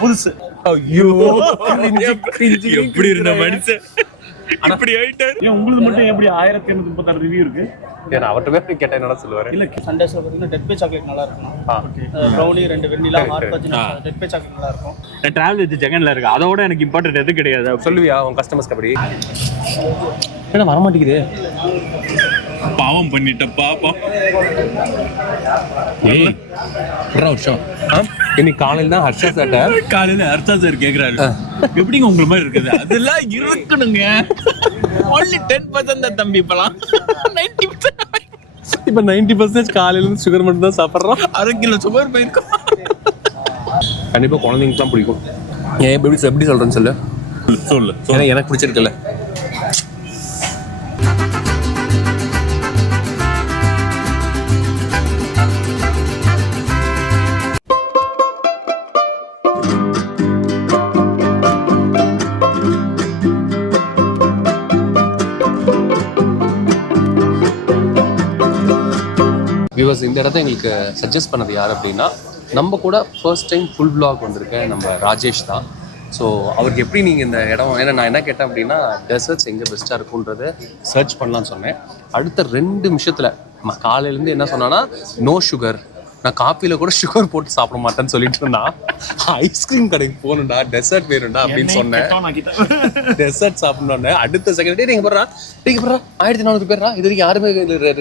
புதுசு. ஐயோ எப்படி இருந்த மனுஷன் அப்படி ஆயிட்டாரு. உங்களுக்கு மட்டும் எப்படி 1836 ரிவ்யூ இருக்கு? நான் அவர்கிட்ட போய் கேட்டேன் என்ன சொல்லுவாரு. இல்ல சண்டேஸ்ல பாத்தீங்கன்னா டெட் பே சாக்லேட் நல்லா இருக்கும். ப்ரௌனி 2 வெண்ணிலா ஹாட் பஜ்ஜி டெட் பே சாக்லேட் நல்லா இருக்கும். நான் டிராவல் வித் ஜெகன்ல இருக்கு. அதோட எனக்கு இம்பார்ட்டன்ட் எது கிடையாது. சொல்லுவியா உன் கஸ்டமர்ஸ்க்கு அப்படி? என்ன வர மாட்டேங்குது. பாவம் பண்ணிட்ட பாப்பா. ஏய் ப்ரோஷம் இன்னைக்கு காலையில தான் ஹர்ஷா சார் காலையில ஹர்ஷா சார் கேக்குறாரு எப்படிங்க உங்களை மாதிரி இருக்குது. அதெல்லாம் இருக்கணுங்க. only 10% தான் தம்பி. இப்பலாம் 90% இப்ப 90% காலையில இருந்து சுகர் மட்டும் தான் சாப்பிடுறோம். 1/2 கிலோ சுகர் போயிருக்கோம். கண்டிப்பா குழந்தைங்களுக்கு தான் பிடிக்கும். ஏன் எப்படி சொல்றேன்னு சொல்லு. எனக்கு பிடிச்சிருக்குல்ல. வியூவர்ஸ், இந்த இடத்த எங்களுக்கு சஜஸ்ட் பண்ணது யார் அப்படின்னா, நம்ம கூட ஃபர்ஸ்ட் டைம் ஃபுல் vlog வந்திருக்கேன் நம்ம ராஜேஷ் தான். ஸோ அவருக்கு எப்படி நீங்கள் இந்த இடம், ஏன்னா நான் என்ன கேட்டேன் அப்படின்னா டெசர்ட்ஸ் எங்கே பெஸ்ட்டாக இருக்குன்றதை சர்ச் பண்ணலான்னு சொன்னேன். அடுத்த 2 நிமிஷத்தில் காலையிலேருந்து என்ன சொன்னான்னா, நோ சுகர், நான் காஃபியில் கூட சுகர் போட்டு சாப்பிட மாட்டேன்னு சொல்லிட்டு இருந்தான். ஐஸ்கிரீம் கடைக்கு போகணுண்டா, டெசர்ட் வேணும்டா அப்படின்னு சொன்னேன். டெசர்ட் சாப்பிடணுன்னு அடுத்த செகண்ட் நீங்கள் போடுறா 1400 பேர்ரா, இது வரைக்கும் யாருமே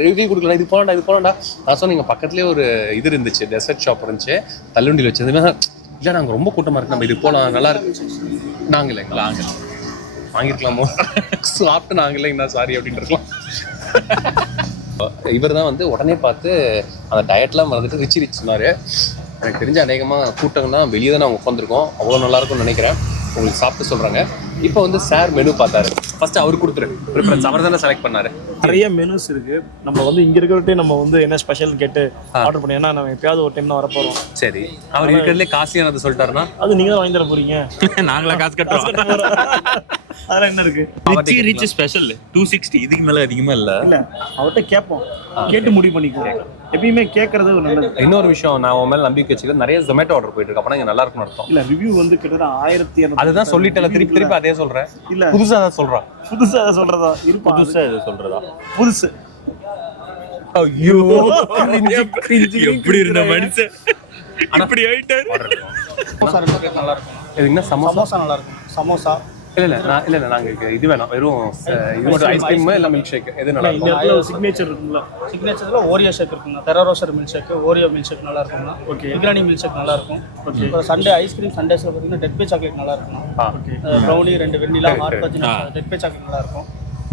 ரிவ்யூ கொடுக்கலாம், இது போகலாண்டா. நான் சொன்னேன் இங்கே பக்கத்துலேயே ஒரு இது இருந்துச்சு, டெசர்ட் ஷாப் இருந்துச்சு, தள்ளுண்டியில் வச்சதுமே. இல்லை நாங்கள் ரொம்ப கூட்டமாக இருக்கு, நம்ம இது போகலாம், நல்லா இருக்கு. நாங்கள் இல்லைங்களா வாங்கிருக்கலாமோ சாப்பிட்டு நாங்கள் இல்லைங்கண்ணா சாரி அப்படின்னு இருக்கலாம். இவர் தான் வந்து உடனே பார்த்து அந்த டயட்லாம் மறந்துட்டு ரிச்சி ரிச் சொன்னார். எனக்கு தெரிஞ்ச அநேகமாக கூட்டம்னா வெளியே தான் நாங்கள் உட்காந்துருக்கோம். அவ்வளோ நல்லாயிருக்கும்னு நினைக்கிறேன். உங்களுக்கு சாப்பிட்டு சொல்கிறாங்க. இப்போ வந்து சார் மெனு பார்த்தாரு. ஃபர்ஸ்ட் அவர் கொடுத்துரு ப்ரிஃபரன்ஸ். அவர் தானே செலக்ட் பண்ணாரு. நிறைய மெனுஸ் இருக்கு. நம்ம வந்து இங்க இருக்கிறதே நம்ம வந்து என்ன ஸ்பெஷல் கேட்டு ஆர்டர் பண்ணி, ஏன்னா நம்ம எப்பயாவது ஒரு டைம் தான் வர போறோம். சரி, அவர் இருக்கிறதுலே காசியானது சொல்லிட்டாருன்னா அது நீங்க தான் வாங்கி தர போறீங்க. நாங்களா காசு கட்டுறோம். அதெல்லாம் என்ன இருக்கு? ரிச்சி ரிச் ஸ்பெஷல் 260, இதுக்கு மேல அதிகமா இல்ல. அவர்கிட்ட கேட்போம், கேட்டு முடிவு பண்ணிக்குவோம். எப்பயுமே கேட்கறது நல்லது. இன்னொரு விஷயம், நான் உன் மேல நம்பிக்கை வச்சுக்கிறேன். நிறைய ஜொமேட்டோ ஆர்டர் போயிட்டு இருக்கு. அப்பனா இங்க நல்லா இருக்கும்னு அர்த்தம். இல்ல ரிவ்யூ வந்து கிட்டத்தட்ட 1200. அதுதான் சொல்லிட்டல, திருப்பி அதே சொல்றேன். இல்ல புதுசா தான் சொல்றான். புதுசா அதை சொல்றதா? புதுசா இதை சொல்றதா? புதுசு. ஐயோ எப்படி இருந்த மனுஷன் அப்படி ஆயிட்டாரு. நல்லா இருக்கும். இதுன்னா சமோசா நல்லா இருக்கும். சமோசா இல்ல நாங்க இது வேணாம், வெறும் இது மட்டும் ஐஸ்கிரீம் இல்ல மில்க் ஷேக் எது நல்லா இருக்கும்? இந்த இடத்துல சிக்னேச்சர் இருக்குங்களா? சிக்னேச்சர்ல ஓரியோ ஷேக் இருக்குங்க, Ferrero Rocher milk shake, Oreo milk shake நல்லா இருக்குங்க. ஓகே. இக்ரானி மில்க் ஷேக் நல்லா இருக்கும். ஓகே. அப்புறம் சண்டே ஐஸ்கிரீம், சண்டேஸ்ல பாத்தீங்கன்னா டெட் பே சாக்லேட் நல்லா இருக்கும். ஓகே. ப்ரௌனி 2 வெண்ணிலா ஹாட் பஜ்ஜி டெட் பே சாக்லேட் நல்லா இருக்கும்.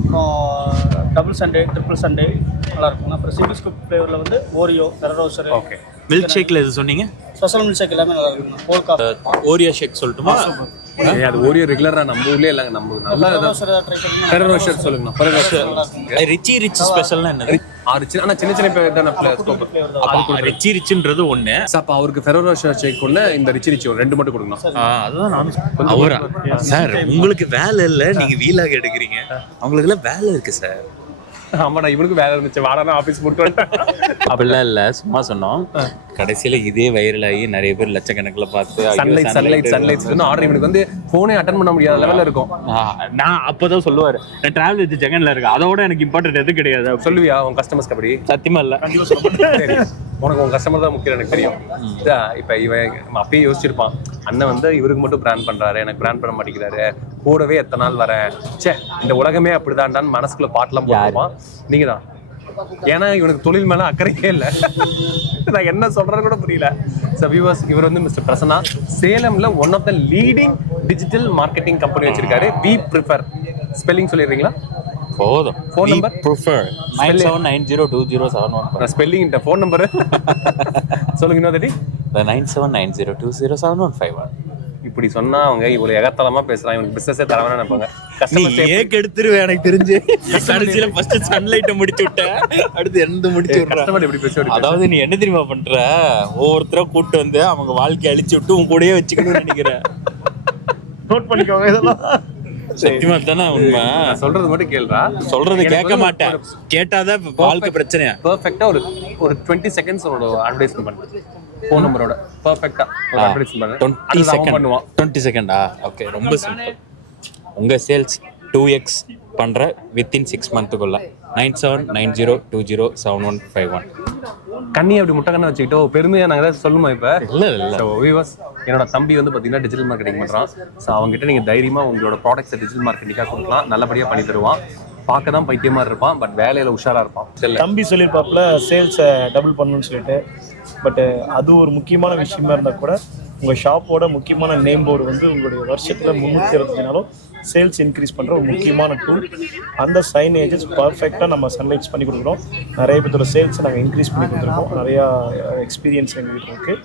அப்புறம் டபுள் சண்டே, ட்ரிபிள் சண்டே நல்லா இருக்கும். அப்புறம் சிங்கிள் ஸ்கூப் ஃப்ளேவர்ல வந்து ஓரியோ, ஃபெரோரோசர். ஓகே. மில்க் ஷேக்ல எது சொன்னீங்க? ஸ்பெஷல் மில்க் ஷேக் எல்லாமே நல்லா இருக்கும். போல்கா ஓரியோ ஷேக் சொல்லட்டுமா? அது ஓரியோ ரெகுலரா நம்ம ஊர்லயே இல்லங்க, நம்ம நல்லா ஃபெரோரோசர் சொல்லுங்க. ஃபெரோரோசர் ரிச்சி ரிச் ஸ்பெஷல்னா என்னது? ஆனா சின்ன சின்ன பேர் தான் ஸ்கோப். அப்ப ரிச்சி ரிச்ன்றது ஒண்ணு. அப்ப அவருக்கு ஃபெரோரோசர் ஷேக் ஒண்ணு, இந்த ரிச்சி ரிச் 2 மட்டும் கொடுக்கணும். அதுதான் நான் அவரா சார், உங்களுக்கு வேலை இல்ல, நீங்க வீலாக எடுக்கிறீங்க. அவங்களுக்கு எல்லாம் வேலை இருக்கு சார். ஆமாடா, இவனுக்கு வேலை இருந்துச்சு, வாடா ஆபீஸ் போட்டு அப்படிலாம் இல்ல, சும்மா சொன்னோம். கடைசியில இதே வைரல் ஆகி நிறைய பேர் லட்சக்கணக்கில் பார்த்து சன்லைட் ஆர்டர். இவனுக்கு வந்து போனே அட்டன் பண்ண முடியாத லெவல்ல இருக்கும். நான் அப்பதான் சொல்லுவாரு, நான் டிராவல் வித் ஜெகன்ல இருக்கு. அதோட எனக்கு இம்பார்ட்டன்ட் எது கிடையாது. சொல்லுவியா உன் கஸ்டமர்ஸ்க்கு அப்படி? சத்தியமா இல்ல. சரி, உனக்கு உன் கஸ்டமர் தான் முக்கியம், எனக்கு தெரியும். இப்ப இவன் அப்பயே யோசிச்சிருப்பான், அண்ணன் வந்து இவருக்கு மட்டும் பிராண்ட் பண்றாரு, எனக்கு பிராண்ட் பண்ண மாட்டேங்கிறாரு, கூடவே எத்தனை நாள் வரேன், சே இந்த உலகமே அப்படிதான்டான்னு மனசுக்குள்ள பாட்டெல்லாம் போடுவான். நீங்க தான். ஏன்னா இவனுக்கு தொழில் மேல அக்கறையே இல்லை. நான் என்ன சொல்றேன்னு கூட புரியல. இவர் வந்து மிஸ்டர் பிரசன்னா, சேலம்ல one of the leading digital marketing company வச்சிருக்காரு. வி ப்ரிஃபர் ஸ்பெல்லிங் சொல்லிடுறீங்களா? போதும். Phone number prefer 97902071. ஸ்பெல்லிங் இந்த ஃபோன் நம்பர் சொல்லுங்க. இன்னொரு 9790207151. இப்படி சொன்னா அவங்க இவ்வளவு எகத்தலமா பேசுறாங்க, இவனுக்கு பிசினஸே தரவேன்னு நினைப்பாங்க. ஏக் எடுத்துருவேன் எனக்கு தெரிஞ்சு. கடைசியில ஃபர்ஸ்ட் சன்லைட்டை முடிச்சு விட்டேன், அடுத்து எந்த முடிச்சு விட்டுறேன். எப்படி பேச? அதாவது நீ என்ன தெரியுமா பண்ற, ஒவ்வொருத்தரை கூட்டு வந்து அவங்க வாழ்க்கையை அழிச்சு விட்டு உன் கூடயே வச்சுக்கணும்னு நினைக்கிறேன். நோட் பண்ணிக்கோங்க இதெல்லாம். சத்தியமா தானே உண்மை. சொல்றது மட்டும் கேளுடா. சொல்றது கேட்க மாட்டேன், கேட்டாதான் வாழ்க்கை பிரச்சனையா. பெர்ஃபெக்ட்டா ஒரு 20 செகண்ட்ஸ் அட்வைஸ் பண்ணு. ஃபோன் நம்பரோட பர்ஃபெக்ட்டா ஒரு அட்வர்டைஸ் பண்ணு 20 செகண்ட் பண்ணுவான் 20 செகண்டா ஓகே ரொம்ப சிம்பிள் உங்க சேல்ஸ் 2x பண்ற வித்தின் 6 மந்த்துக்குள்ள 9790207151 கண்ணி அப்படி முட்டை கண்ணை வச்சுக்கிட்டோ பெருமையா நாங்க ஏதாவது சொல்லுமா இப்ப இல்ல ஸோ வியூவர்ஸ் என்னோட தம்பி வந்து பார்த்தீங்கன்னா டிஜிட்டல் மார்க்கெட்டிங் பண்ணுறான். ஸோ அவங்ககிட்ட நீங்கள் தைரியமாக உங்களோட ப்ராடக்ட்ஸை டிஜிட்டல் மார்க்கெட்டிங்காக கொடுக்கலாம், நல்லபடியாக பண்ணி தருவான். பார்க்க தான் பைத்தியமாக இருப்பான், பட் வேலையில் உஷாராக இருப்பான். தம்பி சொல்லியிருப்பாப்புல சேல்ஸை டபுள் பண்ணணும்னு சொல்லிட்டு. பட் அது ஒரு முக்கியமான விஷயமா இருந்தால் கூட உங்கள் ஷாப்போட முக்கியமான நேம் போர்டு வந்து உங்களுடைய வருஷத்தில் 365 நாளும் சேல்ஸ் இன்க்ரீஸ் பண்ணுற ஒரு முக்கியமான டூல். அந்த சைனேஜஸ் பர்ஃபெக்டாக நம்ம சன்லைட்ஸ் பண்ணி கொடுக்குறோம். நிறைய பேர்த்தோட சேல்ஸை நாங்கள் இன்க்ரீஸ் பண்ணி கொடுத்துருக்கோம். நிறையா எக்ஸ்பீரியன்ஸ் எங்கள்கிட்ட இருக்குது.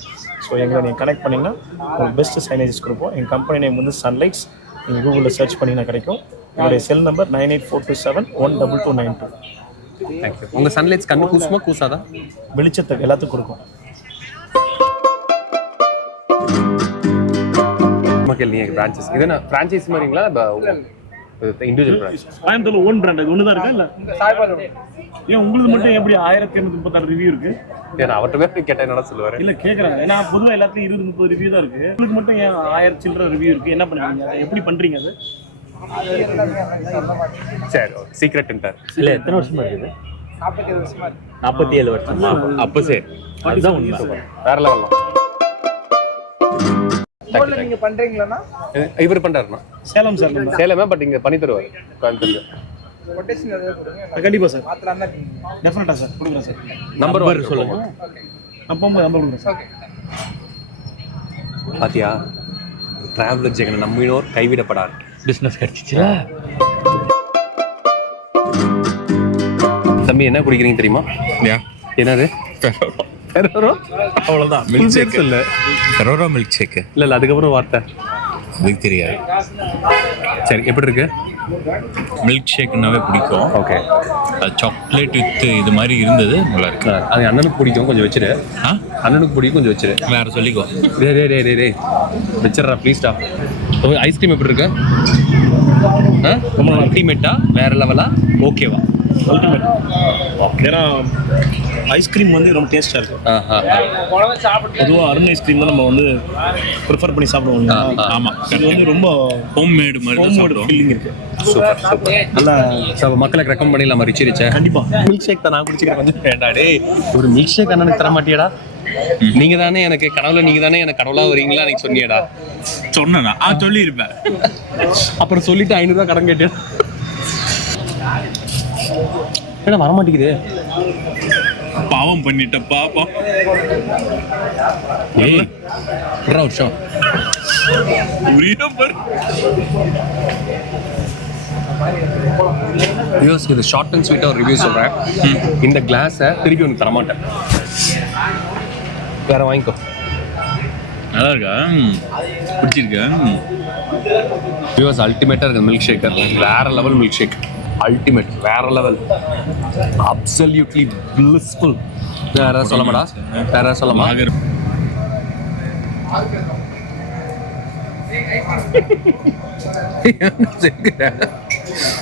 ஸோ எங்களை நீங்கள் கனெக்ட் பண்ணிங்கன்னா ஒரு பெஸ்ட்டு சைனேஜஸ் கொடுப்போம். எங்கள் கம்பெனி நேம் வந்து சன்லைட்ஸ். நீங்கள் கூகுளில் சர்ச் பண்ணிங்கன்னா கிடைக்கும். என்னுடைய செல் நம்பர் 9842712292. தேங்க்யூ. உங்கள் சன்லைட்ஸ் கண்ணு கூசுமா கூசாதான்? வெளிச்சத்தை எல்லாத்துக்கும் கொடுக்கும். மக்கள் நீங்கள் பிரான்ச்சஸ் இது என்ன ஃப்ரான்ச்சைஸ் மாதிரிங்களா இண்டிவிஜுவல் பிரான்ச்? கோயம்புத்தூர்ல ஓன் பிராண்ட் அது ஒன்று தான் இருக்கா இல்லை? ஏன் உங்களுக்கு மட்டும் எப்படி 1836 ரிவ்யூ இருக்கு? ஏன்னா அவர்கிட்ட பேர் கேட்டால் என்னடா சொல்லுவார்? இல்லை கேட்குறாங்க. ஏன்னா பொதுவாக எல்லாத்தையும் 20-30 ரிவ்யூ தான் இருக்கு. உங்களுக்கு மட்டும் ஏன் 1000 சில்லற ரிவ்யூ இருக்கு? என்ன பண்ணுவீங்க? அதை எப்படி பண்றீங்க? அது சரி சீக்ரெட் என்டர். இல்ல எத்தனை வருஷமா இருக்குது? 47 வருஷம். அப்போ சரி அதுதான் உண்மை. வேற லெவல்லாம் நீங்க பண்றீங்களா? இவர் பண்றாருண்ணா சேலம் சார். நம்ம சேலமே, பட் இங்க பண்ணி தருவாரு கோயம்புத்தூர்ல. கொட்டேஷன் ஏதாவது கொடுங்க. கண்டிப்பா சார். மாத்தலாம் தான் டெஃபினட்டா சார் கொடுக்குறேன் சார். நம்பர் சொல்லுங்க. நான் போகும்போது நம்பர் கொடுக்குறேன் சார். பாத்தியா, டிராவலர் ஜெகன் நம்பினோர் கைவிடப்படார். பிசினஸ் கிடைச்சிச்சு. தம்பி என்ன குடிக்கிறீங்க தெரியுமா? என்னது? ஃபெரோரோ. அவ்வளவுதான். மில்க் ஷேக் இல்ல, ஃபெரோரோ மில்க் ஷேக். இல்ல அதுக்கப்புறம் வார்த்தை எனக்கு தெரியாது. சரி, எப்படி இருக்கு? மில்க் ஷேக்னாவே பிடிக்கும். ஓகே, அது சாக்லேட் வித் இது மாதிரி இருந்தது, நல்லா இருக்கு. அது அண்ணனுக்கு பிடிக்கும், கொஞ்சம் வச்சிரு. அண்ணனுக்கு பிடிக்கும், கொஞ்சம் வச்சிரு. வேற சொல்லிக்கோ. டே வச்சிடறா ப்ளீஸ்டா. ஐஸ்கிரீம் எப்படி இருக்கு? ரொம்ப அல்டிமேட்டா, வேற லெவலா, ஓகேவா? அல்டிமேட். ஏன்னா ஐஸ்கிரீம் வந்து ரொம்ப டேஸ்டாக இருக்கும். பொதுவாக அருண் ஐஸ்கிரீம் தான் நம்ம வந்து ப்ரிஃபர் பண்ணி சாப்பிடுவோம். ஆமாம், இது வந்து ரொம்ப ஹோம்மேடு மாதிரி ஃபீலிங் இருக்கு. Super super. நல்லா மக்களுக்கு ரெக்கமெண்ட் பண்ணிடலாமா ரிச்சி ரிச்சா? கண்டிப்பா. மில்க் ஷேக் தான் நான் குடிச்சிக்கிறேன். கொஞ்சம் வேண்டாடே, ஒரு மில்க் ஷேக் அண்ணனுக்கு தர மாட்டியடா? நீங்க தானே எனக்கு கனவுல, நீங்க தானே எனக்கு கடவுளா வரீங்களா எனக்கு சொன்னியடா? சொன்னா சொல்லியிருப்பேன். அப்புறம் சொல்லிட்டு 500 ரூபா கடன் கேட்டேன். ஏன்னா வர மாட்டேங்குது. பாவம் பண்ணிட்ட பாப்போம். ஏய் ஒரு வருஷம் இது ஷார்ட் அண்ட் ஸ்வீட்டாக ஒரு ரிவ்யூ சொல்கிறேன். இந்த கிளாஸை திருப்பி உனக்கு தரமாட்டேன், வேற வாங்கிக்கோ. நல்லா இருக்கா? பிடிச்சிருக்கா? வியூவர்ஸ் அல்டிமேட்டாக இருக்குது மில்க் ஷேக்கர். வேற லெவல் மில்க் ஷேக், அல்டிமேட், வேற லெவல், அப்சல்யூட்லி பிளிஸ்ஃபுல். வேற ஏதாவது சொல்லமாடா? வேற ஏதாவது சொல்லமா?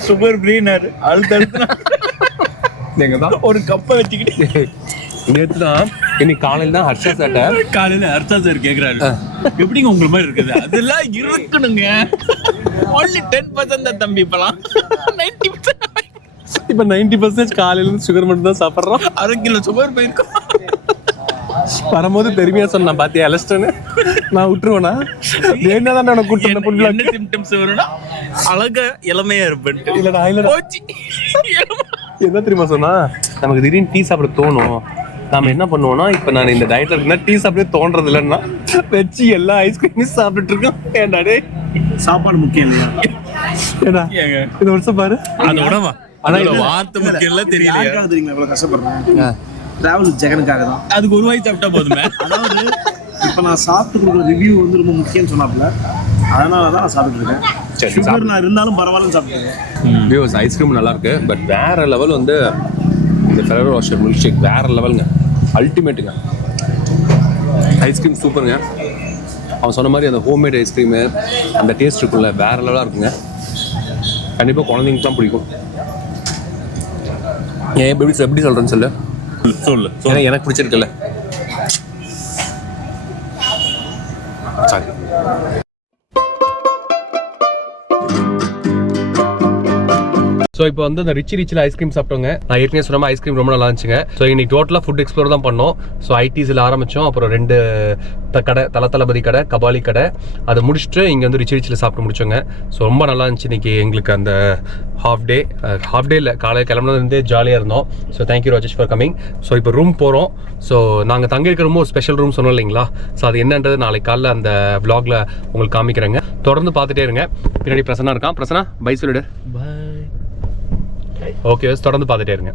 சூப்பர் பிரீனர் அழுத்த ஒரு கப்பை வச்சுக்கிட்டு நேற்று தான், இன்னைக்கு காலையில் தான் ஹர்ஷா சார்ட்ட காலையில ஹர்ஷா சார் கேட்குறாரு, எப்படிங்க உங்களை மாதிரி இருக்குது? அதெல்லாம் இருக்கணுங்க. ஒன்லி 10% தான் தம்பி, இப்பெல்லாம் 90%. இப்போ 90% காலையில சுகர் மட்டும் தான் சாப்பிட்றோம். 1/2 கிலோ சுகர் போயிருக்கோம். வரும்போது பெருமையா சொன்ன பாத்தியா அலஸ்டன்னு நான் விட்டுருவேனா? என்னதான் நான் கூட்டு என்ன சிம்டம்ஸ் வரும்னா அழகா இளமையா இருப்பேன். இல்லடா என்ன தெரியுமா சொன்னா, நமக்கு திடீர்னு டீ சாப்பிட தோணும். நாம என்ன பண்ணுவோம்னா, இப்ப நான் இந்த டயட்ல இருக்கேன்னா டீ சாப்பிட தோன்றது இல்லைன்னா வச்சு எல்லா ஐஸ்கிரீமும் சாப்பிட்டுட்டு இருக்கோம். ஏன்டாடே சாப்பாடு முக்கியம் இல்லையா? ஏடா இந்த வருஷம் பாரு அதோட ஆனா வார்த்தை முக்கியம் எல்லாம் தெரியல. தெரியுங்களா இவ்வளவு கஷ்டப்படுறேன்? டிராவல் ஜெகனுக்காக தான். அதுக்கு ஒரு வாய் சாப்பிட்டா போதுமே. அதாவது இப்போ நான் சாப்பிட்டு கொடுக்குற ரிவ்யூ வந்து ரொம்ப முக்கியம்னு சொன்னாப்புல, அதனால தான் நான் சாப்பிட்டு இருக்கேன். சுகர் நான் இருந்தாலும் பரவாயில்லன்னு சாப்பிட்டுருக்கேன். வியூவர்ஸ் ஐஸ்கிரீம் நல்லா இருக்கு, பட் வேற லெவல் வந்து இந்த ஃபெரரோ ரோஷர் மில்க் ஷேக் வேற லெவலுங்க, அல்டிமேட்டுங்க. ஐஸ்கிரீம் சூப்பருங்க. அவன் சொன்ன மாதிரி அந்த ஹோம்மேட் ஐஸ்கிரீமு அந்த டேஸ்ட் இருக்குல்ல, வேற லெவலாக இருக்குங்க. கண்டிப்பாக குழந்தைங்களுக்கு பிடிக்கும். ஏன் எப்படி சொல்கிறேன்னு சொல்லு. சொல்லு. ஏன்னா எனக்கு பிடிச்சிருக்குல்ல. ஸோ இப்போ வந்து அந்த ரிச்சில் ஐஸ்கிரீம் சாப்பிட்டோங்க. நான் ஏற்கனவே சொன்ன ஐஸ்கிரீம் ரொம்ப நல்லா இருந்துச்சுங்க. ஸோ இன்னைக்கு டோட்டலாக ஃபுட் எக்ஸ்ப்ளோர் தான் பண்ணோம். ஸோ ஐடிஸில் ஆரம்பித்தோம், அப்புறம் 2 கடை, தளபதி கடை, கபாலி கடை, அதை முடிச்சுட்டு இங்கே வந்து ரிச்சில் சாப்பிட்டு முடிச்சோங்க. ஸோ ரொம்ப நல்லா இருந்துச்சு இன்னைக்கு எங்களுக்கு அந்த ஹாஃப் டே இல்லை, காலையில் கிளம்புனதுலேருந்தே ஜாலியாக இருந்தோம். So thank you Rajesh for coming. So இப்போ ரூம் போகிறோம். ஸோ நாங்கள் தங்கியிருக்கிற ரூம் ஒரு ஸ்பெஷல் ரூம் சொன்னோம் இல்லைங்களா? ஸோ அது என்னன்றது நாளைக்கு காலைல அந்த vlogல உங்களுக்கு காமிக்கிறேங்க. தொடர்ந்து பார்த்துட்டே இருங்க. பின்னாடி பிரசன்னா இருக்கான். பிரசன்னா பை சொல்லிடு. பாய். ஓகே, தொடர்ந்து பார்த்துட்டே இருங்க.